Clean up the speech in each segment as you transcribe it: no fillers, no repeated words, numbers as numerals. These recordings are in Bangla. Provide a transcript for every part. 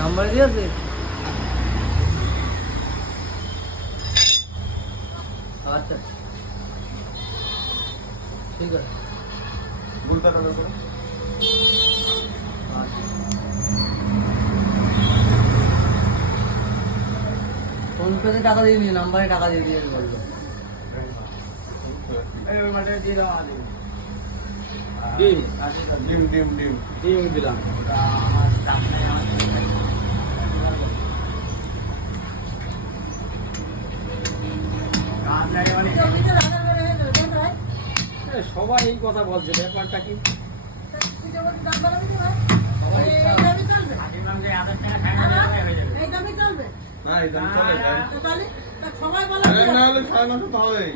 নাম্বার দিয়েছে? আচ্ছা ঠিক আছে বলতে টাকা করে ফোন পেতে টাকা দিয়ে নি, নাম্বারে টাকা দিয়ে দিয়ে বললো। ডিম ডিম ডিম ডিম ডিম দিলাম। সবাই এই কথা বলছে, ব্যাপারটা কি? না এই দাম চলে যায় সবাই আরে না হলে 950 তো হবেই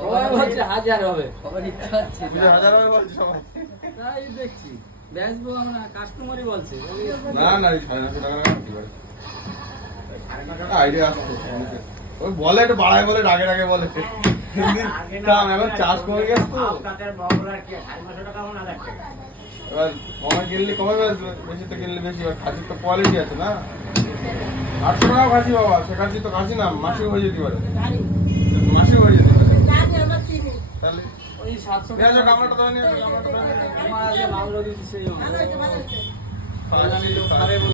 সবাই বলছে 1000 হবে। সবার ইচ্ছা আছে। 1000 হবে বলছে সবাই তাই দেখছি বেচবো আমরা, কাস্টমারই বলছে। না না 950 টাকা রাখতে পারে আইডিয়া আসছে ওই বলে একটু বাড়ায় বলে রাগে রাগে বলে দাম এখন চাষ করে গেছে তো এবার কমে কিনলে কমে বেচবে, বেশিতে কিনলে বেশি। এবার খাসির তো কোয়ালিটি আছে না। 800 টাকা খাসি বাবা, সে খাসি তো খাসি না, মাসিও হয়ে যেতে পারে, মাসিও হয়ে যেতে পারে। তাহলে ওই 700 নিয়ে আসো কামড়াটা তো নিয়ে আসো, কামড়াটা তো নিয়ে আসো। আমার আগে মাংস দিচ্ছি সেই খাসি তো খাবে।